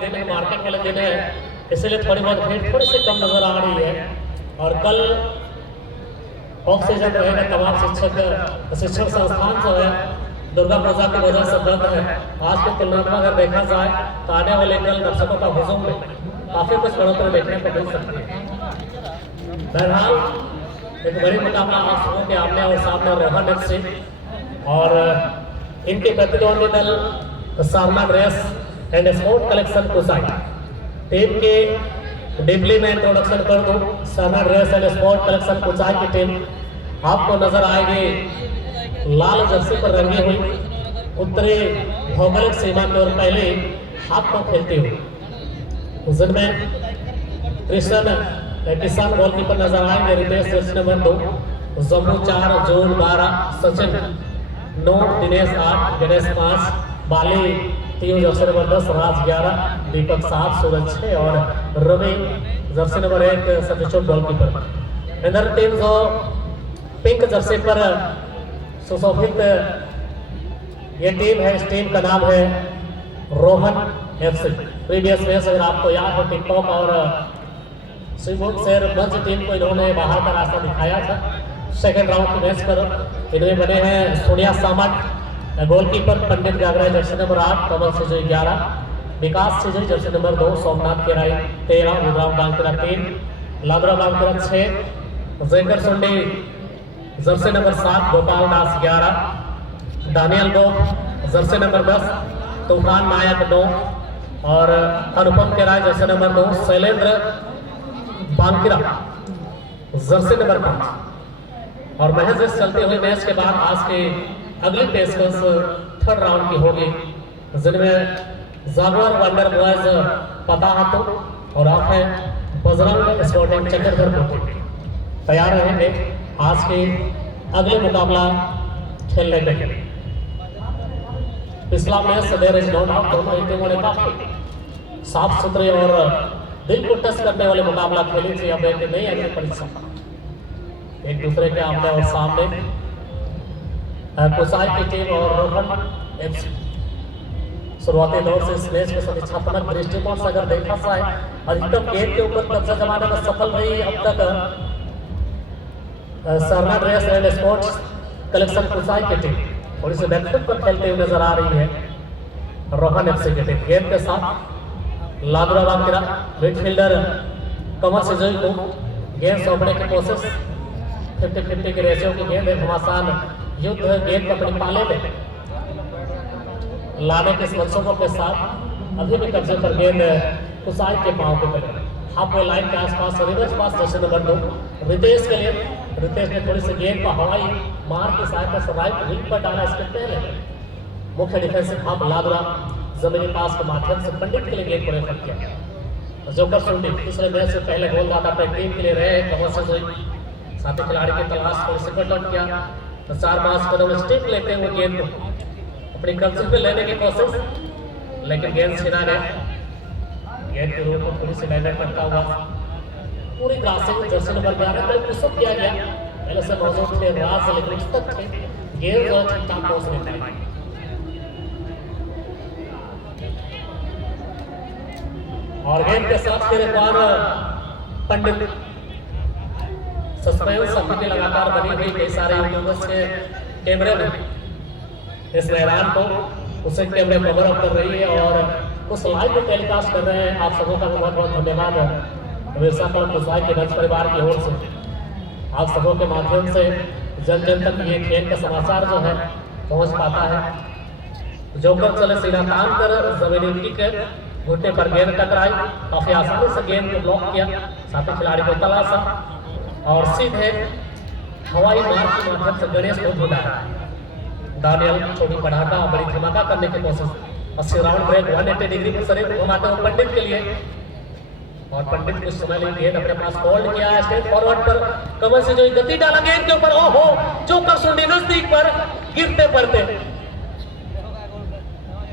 दिन है, मार्केट वाले दिन है, इसलिए थोड़ी बहुत भीड़ थोड़ी सी कम नजर आ रही है। और कल ऑक्सीजन रहेगा, तमाम शिक्षण संस्थान जो है दुर्गा पूजा की वजह से बंद है। आज के तुलनात्मक अगर देखा जाए तो आने वाले कल दर्शकों का हुजूम में काफी कुछ बढ़ोतरी देखने को मिल सकती है। बहरहाल एक बड़ी मुकाबला आप सबों के आमने और सामने रोहन FC और इनके प्रतिद्वंदी दल सामना dress and sport collection Kusai. Team के डीपली में इंट्रोडक्शन कर दूं। सामना dress and sport collection Kusai की टीम आपको नजर आएगी लाल जर्सी पर रंगी हुई, उत्तरी भौगोलिक सीमा की ओर पहले हाथ को खेलती हुई, जिनमें किसान गोलकीपर नजर आएंगे। Ritesh jersey number 2, Jammu 4, John 12, Sachin 9, Dinesh 8, Ganesh 5, Bali 3 jersey number 10, Raj 11, Deepak 7, Suraj 6 और Ravi jersey number 1 substitute goalkeeper. इधर टीम जो पिंक जर्सी पर सुशोभित ये टीम है, इस टीम का नाम है रोहन FC। प्रीवियस मैच अगर आपको याद हो टिकटॉक और श्रीमुख शेर मंच टीम को इन्होंने बाहर का रास्ता दिखाया था। सेकंड राउंड के मैच पर इनमें बने हैं सोनिया सामंत गोलकीपर, पंडित गागरा जर्सी नंबर 8, कमल सिजोई 11, विकास सिजोई जर्सी नंबर 2, सोमनाथ केराई 13, रुद्राम बांकरा 3, लादरा बांकरा 6, Jaykar Sundi jersey number 7, Gopal Das 11, Daniel गो जर्सी नंबर 10, तूफान नायक 9 और Anupam Kerai jersey number 2, Shailendra Bankira jersey number 5। और महज इस चलते हुए मैच के बाद आज के अगली पेशकश थर्ड राउंड की होगी, जिनमें जागवार वंडर बॉयज पता हाथों और आप हैं बजरंग स्पोर्टिंग चक्रधरपुर तैयार रहेंगे आज के अगले मुकाबला खेलने के लिए। पिछला match there is no doubt दोनों ही टीमों ने काफी साफ सुथरे और दिल को टच करने वाले मुकाबला खेले थे। अब एक नई अंक परीक्षा एक दूसरे के आमने और सामने कुसाई की टीम और रोहन FC शुरुआती दौर से इस मैच को समीक्षात्मक दृष्टिकोण से अगर देखा जाए अधिकतम गेंद के ऊपर कब्जा जमाने में सफल रही अब तक Sarna dress and sports collection Kusai की टीम थोड़ी सी बैकफुट पर खेलते हुए नजर आ रही है। रोहन FC की टीम गेंद के साथ लादरा बांकिरा मिडफील्डर कमल सिजोई को गेंद सौंपने की कोशिश, 50-50 के रेशियो की गेंद है। घमासान युद्ध है गेंद अपने पाले में लाने के मंसूबों के साथ अभी भी कब्जे पर गेंद कुसाई के पांव के पड़े हाफ लाइन के आसपास रिवर्स पास जर्सी नंबर 2 रितेश के लिए। रितेश ने थोड़ी सी गेंद को हवाई मार की सहायता से राइट विंग पर डाला। इसके पहले मुख्य डिफेंसिव हाफ लादरा जमीनी पास के माध्यम से पंडित के लिए गेंद को रेफर किया। जोकर सुंडी पिछले मैच से पहले गोलदाता अपने टीम के लिए रहे कमल सिजोई साथी खिलाड़ी की तलाश थोड़ी सी कट आउट किया तो 4-5 कदम स्टेप लेते हुए गेंद को अपनी कब्जे पे लेने की कोशिश, लेकिन गेंद छिना गया। गेंद के रूप में थोड़ी सी डाइवर्ट करता हुआ पूरी क्रॉसिंग जर्सी नंबर 11 तक पुशअप किया गया। पहले से मौजूद थे राज, लेकिन उस तक थे गेंद जो ठीक ठाक पहुंच नहीं पाई। और गेंद के साथ फिर एक बार पंडित सस्पेंस अभी लगातार बनी हुई कई सारे यूट्यूबर्स के कैमरे में इस मैदान को उसे कैमरे कवर अप कर रही है और उस लाइव में टेलीकास्ट कर रहे हैं। आप सबों का बहुत बहुत धन्यवाद विरसा क्लब कुसाई के रंज परिवार की ओर से। आप सबों के माध्यम से जन जन तक ये खेल का समाचार जो है पहुंच पाता है। जोकर चले सीधा तान कर जमीनी के घुटने पर गेंद टकराई, काफी आसानी से गेंद को ब्लॉक किया, साथी खिलाड़ी को तलाशा और सीधे हवाई मार्ग के माध्यम से गणेश को ढूंढाया। दानियल छोटी पटाखा बड़ी धमाका करने की कोशिश, 80 राउंड ब्रेक 180 डिग्री पर शरीर घुमाते हुए पंडित के लिए और पंडित कुछ समय लिए गेंद अपने पास होल्ड किया है। स्टेट फॉरवर्ड पर कमल से जो गति डाला गेंद के ऊपर, ओहो जोकर सुंडी नजदीक पर गिरते पड़ते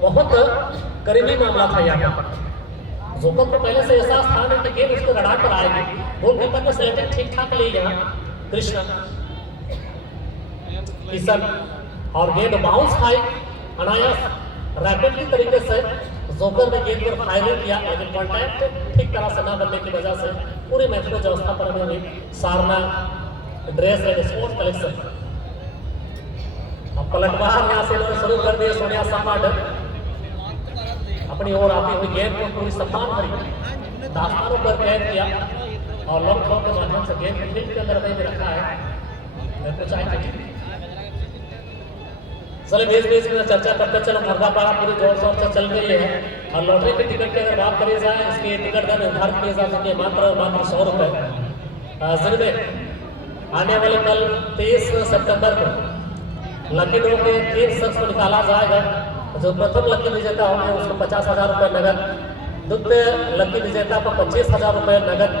बहुत करीबी मामला था यहाँ पर। जोकर को पहले से एहसास था नहीं कि गेंद उसको रडार पर आएगी। गोलकीपर ने सेलेक्टेड ठीक ठाक ली यहाँ कृष्ण किशन और गेंद बाउंस खाई अनायास रैपिडली तरीके से जोकर ने गेंद पर फायरिंग किया, लेकिन कॉन्टैक्ट ठीक तरह से न बनने की वजह से पूरी मैच को व्यवस्था पर हुई सारना ड्रेस एंड स्पोर्ट्स कलेक्शन। अब पलटवार यहाँ से इन्होंने शुरू कर दिया। सोनिया सामाड अपनी ओर आती हुई गेंद को पूरी सम्मान भरी दास्तानों पर कैद किया और लॉन्ग थ्रो के माध्यम से गेंद को फील्ड के अंदर में रखा है। चले बीच बीच में चर्चा करते चलो मुर्गापाड़ा पूरी जोर शोर से चल रही है। और लॉटरी की टिकट की अगर बात करी जाए, इसकी टिकट दर निर्धारित किए जा चुके मात्र 100 रुपये। जिनमें आने वाले कल 23 सितंबर को लकी ड्रॉ के 3 शख्स को निकाला जाएगा। जो प्रथम लकी विजेता होंगे उसको 50,000 रुपये नगद, द्वितीय लकी विजेता को 25,000 रुपये नगद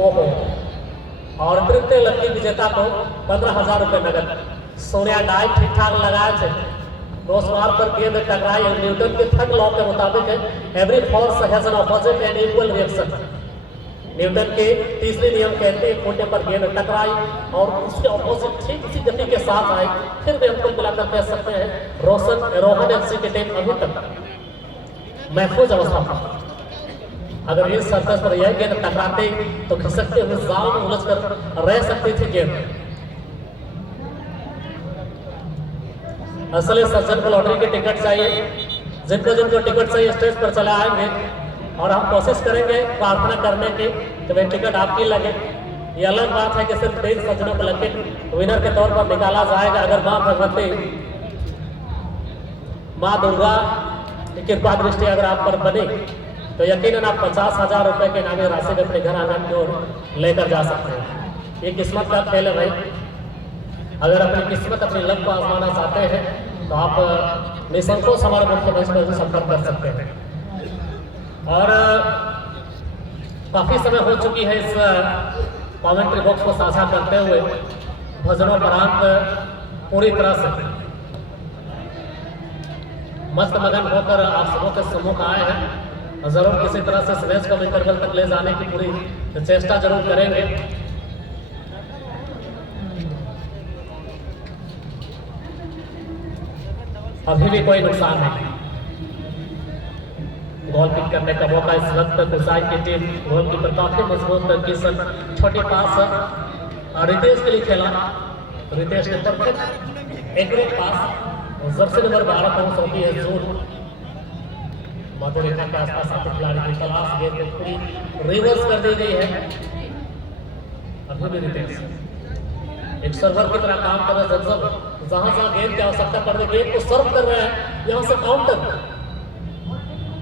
ओहो, और तृतीय लकी विजेता को 15,000 रुपये नगद। सोनिया डाइव ठीक ठाक लगाए थे, क्रॉसबार पर गेंद टकराई और न्यूटन के थर्ड लॉ के मुताबिक every force has an opposite and equal reaction. Newton के तीसरे नियम कहते हैं कोटे पर गेंद टकराई और उसके ऑपोजिट ठीक उसी गति के साथ आई। फिर भी हम कुल मिलाकर कह सकते हैं रोहन एफसी की टीम अभी तक महफूज अवस्था पर। अगर इस सरफेस पर यह गेंद टकराते तो खिसकते हुए जाल में उलझ कर रह सकती थी गेंद। असल सज्जन को लॉटरी की टिकट चाहिए, जिनको जिनको टिकट चाहिए स्टेज पर चले आएंगे और हम कोशिश करेंगे प्रार्थना करने की कि भाई टिकट आपकी लगे। ये अलग बात है कि सिर्फ 23 सज्जनों को लगे विनर के तौर पर निकाला जाएगा। अगर माँ भगवती माँ दुर्गा की कृपा दृष्टि अगर आप पर बने तो यकीनन आप 50,000 रुपये के इनामी राशि में अपने घर आंगन की ओर लेकर जा सकते हैं। ये किस्मत का खेल है भाई। अगर अपनी किस्मत अपने लक को आजमाना चाहते हैं तो आप निसंकोच हमारे मुख्य मंच पर संपर्क कर सकते हैं। और काफ़ी समय हो चुकी है इस कमेंट्री बॉक्स को साझा करते हुए। भजनों परांत पूरी तरह से मस्त मगन होकर आप सबों के सम्मुख आए हैं और जरूर किसी तरह से इस मैच को इंटरवल तक ले जाने की पूरी चेष्टा जरूर करेंगे। अभी भी कोई नुकसान नहीं। गोल किक करने का मौका इस वक्त कुसाई की टीम गोलकीपर काफी मजबूत किशन छोटी पास रितेश के लिए खेला। रितेश ने परफेक्ट एक्यूरेट पास जर्सी नंबर 12 को सौंपी है जोर। मधुरेखा के आसपास आते खिलाड़ी की तलाश गेंद को पूरी रिवर्स कर दी गई है। अभी भी रितेश एक सर्वर की तरह काम कर रहे हैं। जब जहां गेंद की आवश्यकता पड़ रही गेंद को सर्व कर रहे हैं, यहाँ से काउंटर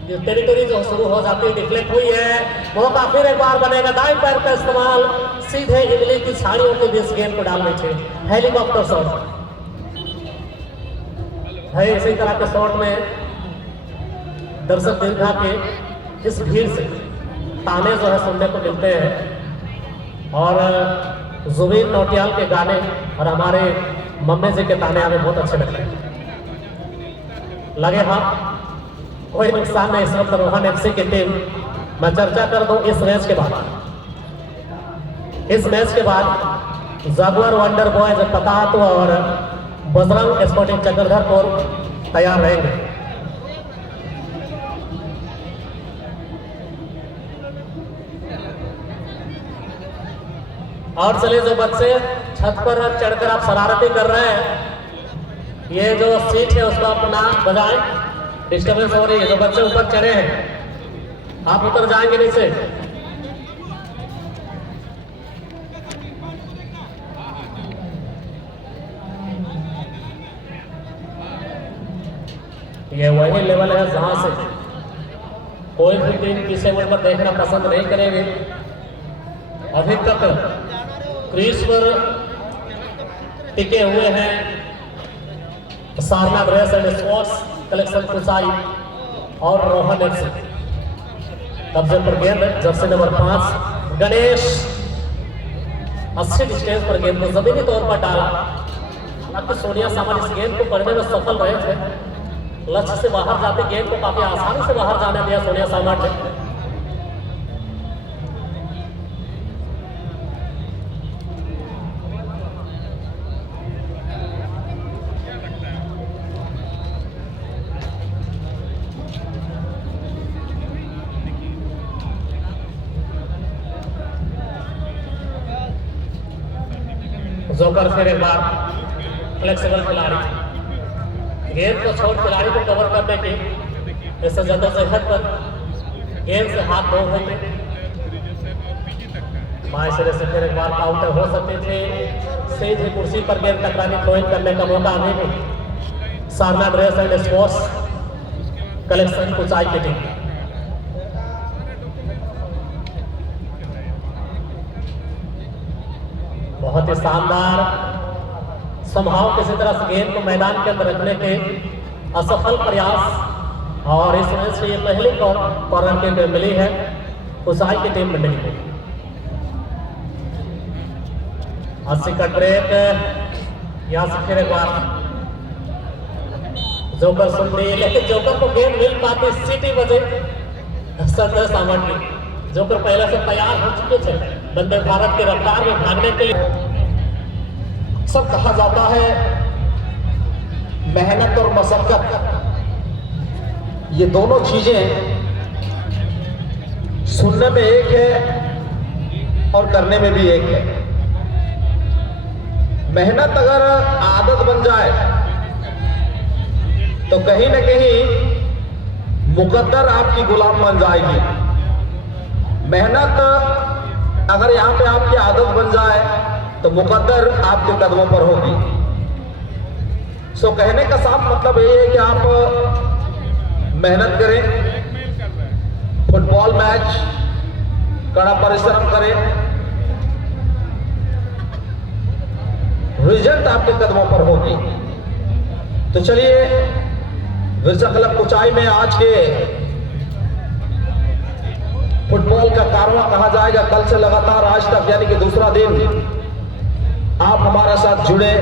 ये टेरिटरी जो शुरू हो जाती है। डिफ्लेक्ट हुई है, मौका फिर एक बार बनेगा। दाएं पैर का इस्तेमाल सीधे इमली की छाड़ियों के बीच गेंद को डालने थे। हेलीकॉप्टर शॉट है। इसी तरह के शॉट में दर्शक दीर्घा के इस भीड़ से ताने जो है सुनने को मिलते हैं। और जुबीन नौटियाल के गाने और हमारे मम्मी जी के ताने हमें बहुत अच्छे लगते हैं। लगे हाँ कोई नुकसान नहीं। इस वक्त रोहन एफसी की टीम मैं चर्चा कर दूं इस मैच के बाद। इस मैच के बाद जागुआर वंडर बॉयज पताहत और बजरंग स्पोर्टिंग चक्रधरपुर तैयार रहेंगे। और चलिए जो बच्चे छत पर चढ़कर आप शरारती कर रहे हैं, ये जो सीट है उसको अपना बजाएं। डिस्टर्बेंस हो रही है। जो बच्चे ऊपर चढ़े हैं आप उतर जाएंगे नीचे। ये वही लेवल है जहां से कोई भी टीम किसी लेवल पर देखना पसंद नहीं करेगी। अभी तक क्रीज पर टिके हुए हैं सारना dress and sports collection Kusai और रोहन एफसी। कब्जे पर गेंद जर्सी नंबर 5 गणेश 80 डिस्टेंस पर गेंद को जमीनी तौर पर डाला। हालांकि सोनिया सामान इस गेंद को पढ़ने में सफल रहे थे। लक्ष्य से बाहर जाते गेंद को काफी आसानी से बाहर जाने दिया सोनिया सामान ने। जोकर फिर एक बार फ्लेक्सिबल खिलाड़ी, गेंद को छोड़ खिलाड़ी को कवर करने की इस जद्दोजहद पर गेंद से हाथ धो होते बाएं सिरे से फिर एक बार काउंटर हो सकते थे। सीधी कुर्सी पर गेंद टकरानी, थ्रो इन करने का मौका अभी भी सारना dress and sports collection Kuchai की टीम। बहुत ही शानदार संभाव किसी तरह से गेंद को मैदान के अंदर रखने के असफल प्रयास, और इस मैच से ये पहली कॉर्नर की टीम मिली है कुचाई की टीम मंडली को। 80 का ब्रेक, यहाँ से फिर एक बार जोकर सुन ली, लेकिन जोकर को गेंद मिल पाती, सीटी बजे संजय सावंत की। जोकर पहले से तैयार हो चुके थे वंदे भारत की रफ्तार में भागने के लिए। सब कहा जाता है मेहनत और मशक्कत, ये दोनों चीजें सुनने में एक है और करने में भी एक है। मेहनत अगर आदत बन जाए तो कहीं ना कहीं मुकद्दर आपकी गुलाम बन जाएगी। मेहनत अगर यहां पे आपकी आदत बन जाए तो मुकद्दर आपके कदमों पर होगी। सो कहने का साफ मतलब ये है कि आप मेहनत करें, फुटबॉल मैच कड़ा परिश्रम करें, रिजल्ट आपके कदमों पर होगी। तो चलिए विरसा क्लब कुचाई में आज के फुटबॉल का कारवां कहा जाएगा। कल से लगातार आज तक यानी कि दूसरा दिन आप हमारे साथ जुड़े,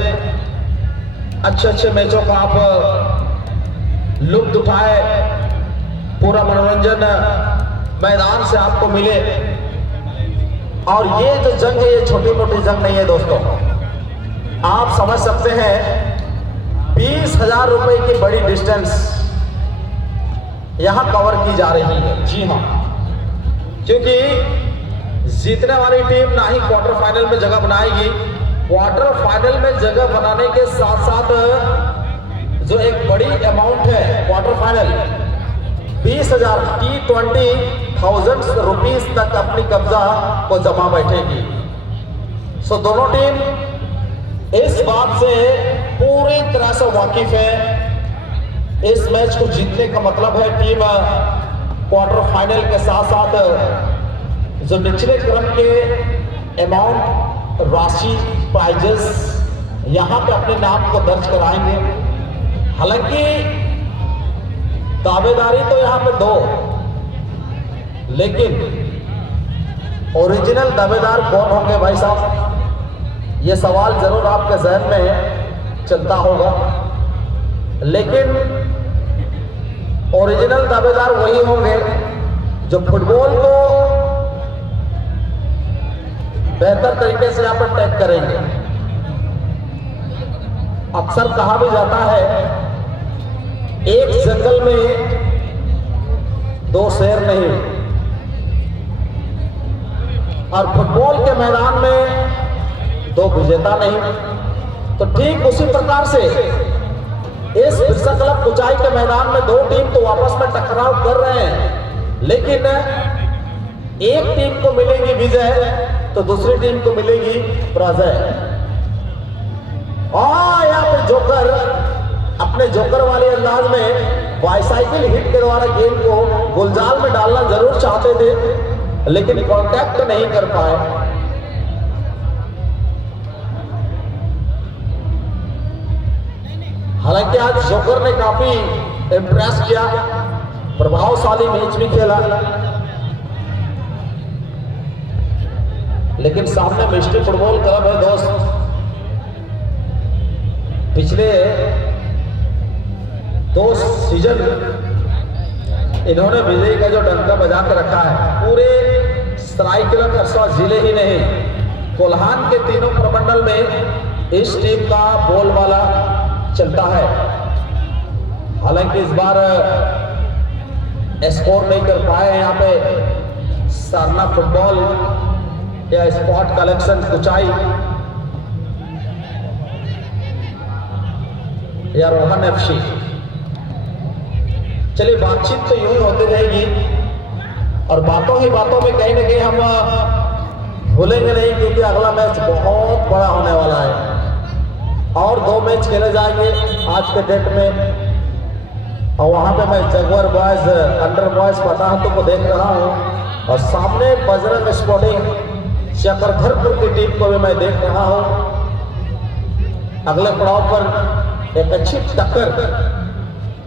अच्छे मैचों का आप लुत्फ उठाए, पूरा मनोरंजन मैदान से आपको मिले। और ये जो जंग है ये छोटी मोटी जंग नहीं है दोस्तों, आप समझ सकते हैं 20,000 रुपए की बड़ी डिस्टेंस यहां कवर की जा रही है। जी हां, क्योंकि जीतने वाली टीम ना ही क्वार्टर फाइनल में जगह बनाएगी, क्वार्टर फाइनल में जगह बनाने के साथ साथ जो एक बड़ी अमाउंट है क्वार्टर फाइनल 20,000 T20,000 रुपीज तक अपनी कब्जा को जमा बैठेगी। सो दोनों टीम इस बात से पूरी तरह से वाकिफ है। इस मैच को जीतने का मतलब है टीम क्वार्टर फाइनल के साथ साथ जो निचले क्रम के अमाउंट राशि प्राइजेस यहां पे अपने नाम को दर्ज कराएंगे। हालांकि दावेदारी तो यहां पे 2, लेकिन ओरिजिनल दावेदार कौन होंगे भाई साहब, ये सवाल जरूर आपके जहन में चलता होगा। लेकिन ओरिजिनल दावेदार वही होंगे जो फुटबॉल को बेहतर तरीके से यहाँ पर टैग करेंगे। अक्सर कहा भी जाता है एक जंगल में 2 शेर नहीं, और फुटबॉल के मैदान में 2 विजेता नहीं। तो ठीक उसी प्रकार से इस विरसा क्लब कुचाई के मैदान में 2 टीम तो आपस में टकराव कर रहे हैं, लेकिन एक टीम को मिलेगी विजय तो दूसरी टीम को मिलेगी पराजय। और यहाँ पे जोकर अपने जोकर वाले अंदाज में बाईसाइकिल हिट के द्वारा गेंद को गुलजाल में डालना जरूर चाहते थे, लेकिन कांटेक्ट नहीं कर पाए। हालांकि आज जोकर ने काफी इंप्रेस किया, प्रभावशाली मैच भी खेला, लेकिन सामने मिस्ट्री फुटबॉल क्लब है दोस्त। पिछले 2 सीजन इन्होंने विजयी का जो डंका बजा के रखा है, पूरे सरायकेला खरसावां जिले ही नहीं कोल्हान के तीनों प्रमंडल में इस टीम का बोलबाला चलता है। हालांकि इस बार स्कोर नहीं कर पाए यहाँ पे सारना फुटबॉल या स्पॉट कलेक्शन कुचाई। या रोहन एफसी। चलिए बातचीत तो यूं ही होती रहेगी और बातों ही बातों में कहीं ना कहीं हम भूलेंगे नहीं, क्योंकि अगला मैच बहुत बड़ा होने वाला है और 2 मैच खेले जाएंगे आज के डेट में। और वहाँ पे मैं जगवर बॉयज अंडर बॉयज पटाहतों को देख रहा हूँ और सामने बजरंग स्पोर्टिंग चक्रधरपुर की टीम को भी मैं देख रहा हूँ। अगले पड़ाव पर एक अच्छी टक्कर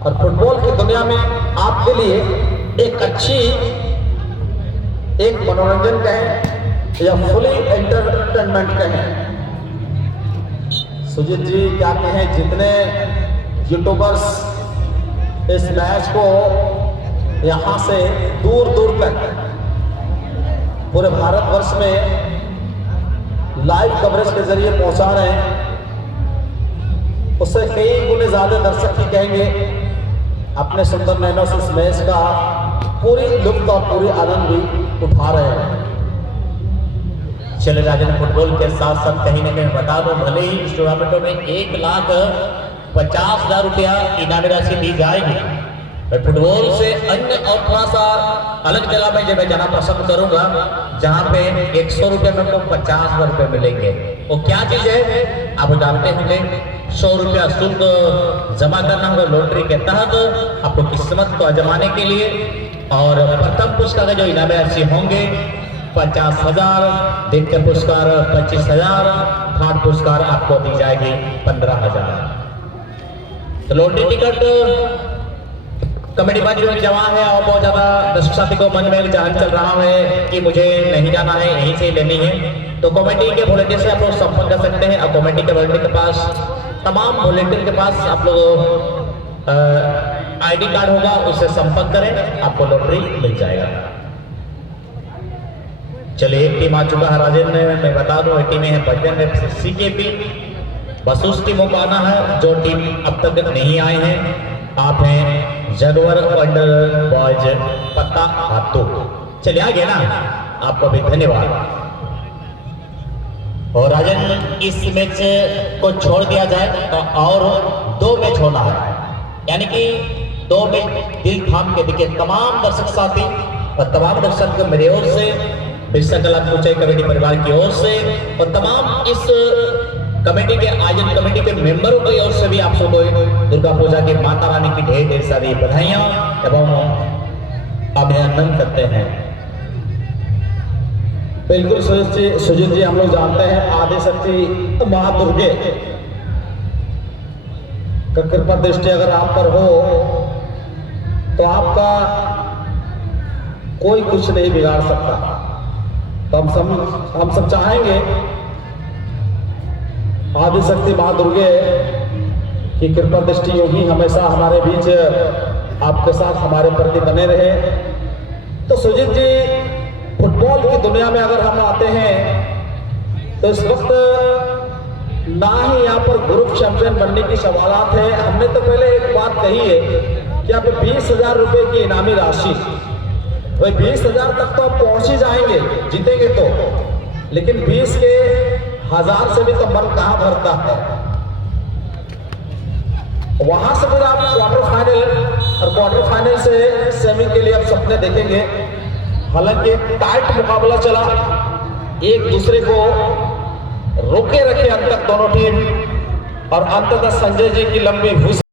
और फुटबॉल की दुनिया में आपके लिए एक अच्छी एक मनोरंजन कहें या फुली एंटरटेनमेंट कहें। सुजीत जी क्या कहें, जितने यूट्यूबर्स इस मैच को यहाँ से दूर दूर तक पूरे भारतवर्ष में लाइव कवरेज के जरिए पहुंचा रहे हैं, उससे कई गुने ज्यादा दर्शक ही कहेंगे अपने सुंदर नैनों से इस मैच का पूरी लुत्फ और पूरी आनंद भी उठा रहे हैं। चले राजन, फुटबॉल के साथ साथ कहीं ना कहीं बता दो, भले ही इस टूर्नामेंटों में 1,50,000 रुपया इनामी राशि दी जाएगी, पर फुटबॉल से अन्य और थोड़ा सा अलग जगह में जब मैं जाना पसंद करूंगा जहां पे 100 रुपये में तो 50,000 रुपये मिलेंगे। वो क्या चीज है आप जानते होंगे। 100 रुपया शुल्क जमा करना होगा लॉटरी के तहत आपको किस्मत को आजमाने के लिए, और प्रथम पुरस्कार जो इनामी राशि होंगे 50,000, द्वितीय पुरस्कार 25,000, थर्ड पुरस्कार आपको दी जाएगी 15,000। तो लॉटरी टिकट कमेटी बाजी में जमा है और बहुत ज्यादा दर्शक साथी को मन में एक जान चल रहा है कि मुझे नहीं जाना है, यहीं से लेनी है, तो कमेटी के वॉलंटियर से आप लोग संपर्क कर सकते हैं। और कमेटी के वॉलंटियर के पास, तमाम वॉलंटियर के पास आप लोग आईडी कार्ड होगा, उससे संपर्क करें, आपको लॉटरी मिल जाएगा। चलिए एक टीम आ चुका है राजेंद्र, मैं बता दूं एक टीमें हैं बजरंग एफसी, सीकेपी, बस उस टीमों को आना है जो टीम अब तक नहीं आए हैं। आप हैं जगवर अंडर बॉयज पटाहतों। चलिए आ गए ना, आपको भी धन्यवाद। और राजन, इस मैच को छोड़ दिया जाए तो और 2 मैच होना है, यानी कि 2 मैच दिल थाम के देखिए तमाम दर्शक साथी और तमाम दर्शक मेरी ओर से, बिरसा कला पूछे कमेटी परिवार की ओर से और तमाम इस कमेटी के आयोजन कमेटी के मेंबरों की ओर से भी आप सबको दुर्गा पूजा की माता रानी की ढेर ढेर सारी बधाइयां एवं अभिनंदन करते हैं। बिल्कुल सुजीत जी, हम लोग जानते हैं आदि शक्ति मां दुर्गे का कृपा दृष्टि अगर आप पर हो तो आपका कोई कुछ नहीं बिगाड़ सकता। तो हम सब चाहेंगे आदि शक्ति मां दुर्गे की कृपा दृष्टि यूं ही हमेशा हमारे बीच आपके साथ हमारे प्रति बने रहे। तो सुजीत जी, फुटबॉल की दुनिया में अगर हम आते हैं तो इस वक्त ना ही यहाँ पर ग्रुप चैंपियन बनने की सवालात है। हमने तो पहले एक बात कही है कि आप 20,000 रुपए की इनामी राशि, भाई 20,000 तक तो आप पहुंच ही जाएंगे जीतेंगे तो, लेकिन 20 के 1000 से भी तो मन कहां भरता है। वहां से फिर आप क्वार्टर फाइनल और क्वार्टर फाइनल से सेमी के लिए आप सपने देखेंगे। हालांकि टाइट मुकाबला चला, एक दूसरे को रोके रखे अंत तक दोनों टीम, और अंततः संजय जी की लंबी